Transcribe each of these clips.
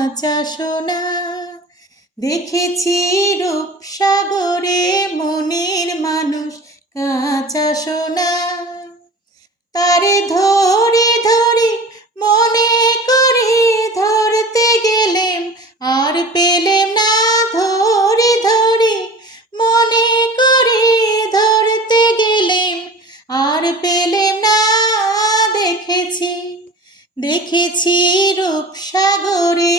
কাঁচা সোনা। দেখেছি রূপসাগরে মনের মানুষ কাঁচা সোনা। তারে ধরে ধরে মনে করে ধরতে গেলেম আর পেলেম না। ধরে ধরে মনে করে ধরতে গেলেম আর পেলেম না। দেখেছি দেখেছি রূপসাগরে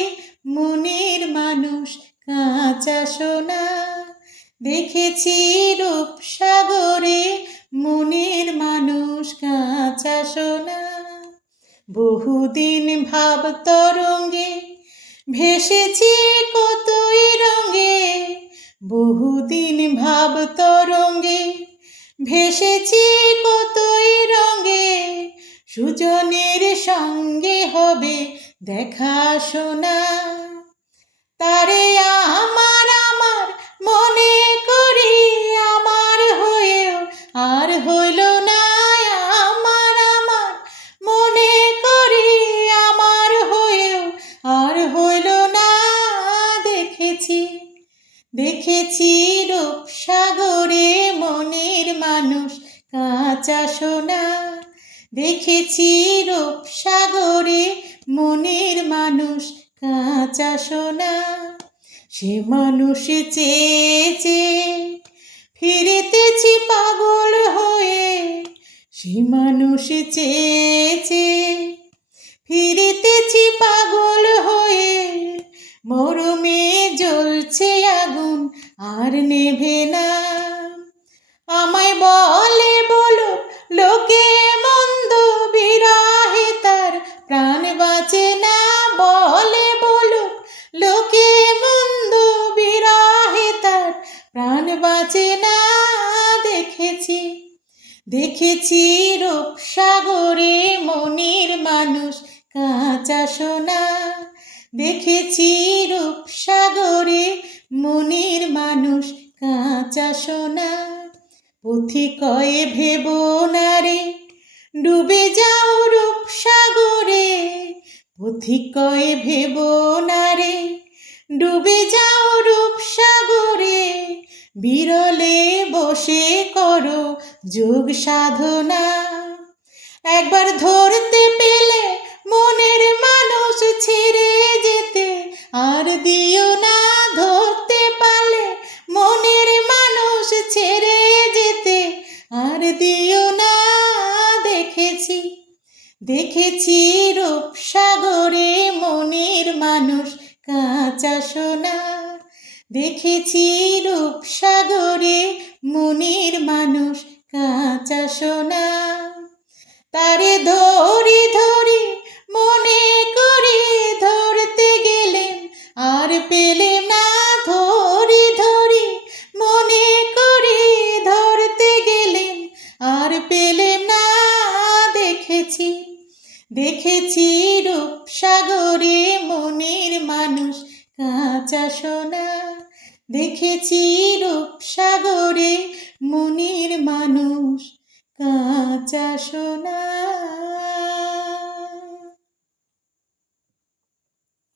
মনের মানুষ কাঁচা সোনা। দেখেছি রূপসাগরে মনের মানুষ কাঁচা সোনা। বহুদিন ভাব তরঙ্গে ভেসেছি কতই রঙে। বহুদিন ভাব তরঙ্গে ভেসেছি কতই রঙে। সুজনের সঙ্গে হবে দেখা শোনা। তারে আমার আমার মনে করি আমার হয়েও আর হইল না। আমার আমার মনে করি আমার হয়েও আর হইল না। দেখেছি দেখেছি রূপসাগরে মনের মানুষ কাঁচা সোনা। দেখেছি রূপসাগরে মনের মানুষ কাঁচা সোনা। সে মানুষ চেয়ে চেয়ে ফিরিতেছি পাগল হয়ে। সে মানুষ চেয়ে চেয়ে ফিরিতেছি পাগল হয়ে। মরমে জ্বলছে আগুন আর নেভে না। আমায় বলে বলো লোকে মন্দ বিরাহে তার প্রাণ বাঁচে না। বলে বলো লোকে মন্দ বিরাহে তার প্রাণ বাঁচে না। দেখেছি দেখেছি রূপসাগরে মনের মানুষ কাঁচা সোনা। দেখেছি রূপসাগরে মনের মানুষ কাঁচা সোনা। পথিকয়ে ভেবো না রে ডুবে যাও রূপসাগরে। পথিকয়ে ভেবো না রে ডুবে যাও রূপসাগরে। বিরলে বসে করো যোগ সাধনা। একবার ধরতে পেলে মনের মানুষ ছেড়ে যেতে আর দিও না। ধরতে পারলে মনের মানুষ ছেড়ে যেতে আর দিও না। দেখেছি দেখেছি রূপসাগরে মনের মানুষ কাঁচা সোনা। দেখেছি রূপসাগরে মনের মানুষ কাঁচা সোনা। তারে ধরে ধরে মনে করে ধরতে গেলেম আর পেলেম না। ধরে ধরে মনে করে ধরতে গেলেম আর পেলেম না। দেখেছি দেখেছি রূপসাগরে মনের মানুষ কাঁচা সোনা। দেখেছি রূপসাগরে মনের মানুষ কাঁচা সোনা।